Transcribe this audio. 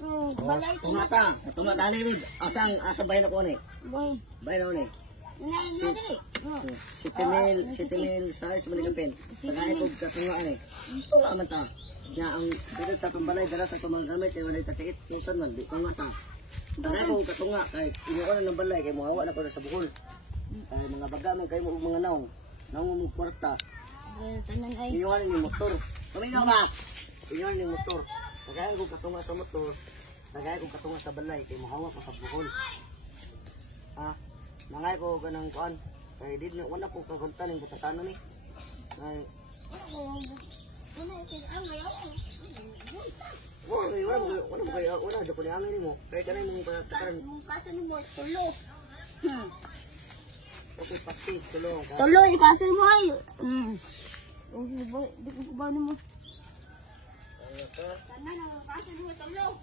Oh, Oh, balay ko tunga ta. Tunga ta ni bib. Asang asa bayan ako ni. Boy. Bayan ako ni. Ina na dali. Oh. City Mill, City Mill, size man kapin. Pagkain ko katunga ani. Tunga man ta. Nga ang dito sa tumbalay dala sa tumang gamit kay walay tatiit tusan man di tunga ta. Pagkain ko katunga kay inuon ng balay kay muhawa na ko sa buhol. Kay mga baga man kay mga naong. Naong mo kwarta. Tanan ay. Inuwan ni motor. Kaminaw ba? Inuwan ni motor. Tagay ko katunga sa motor. Tagay ko katunga sa balay kay mohawa ko sa buhol. Ha? Nangay ko ganang kuan. Kay di na wala ko kagunta ning butasano ni. Ay, ang wala. mo wala mo kay wala do ko ni angin mo. Kay kanay mo patakaran ni mo tulo. Hmm. ko pati tulong ka. Tulo ikaso mo ay. Hmm. Di ko ba mo. 拿去给我揉揉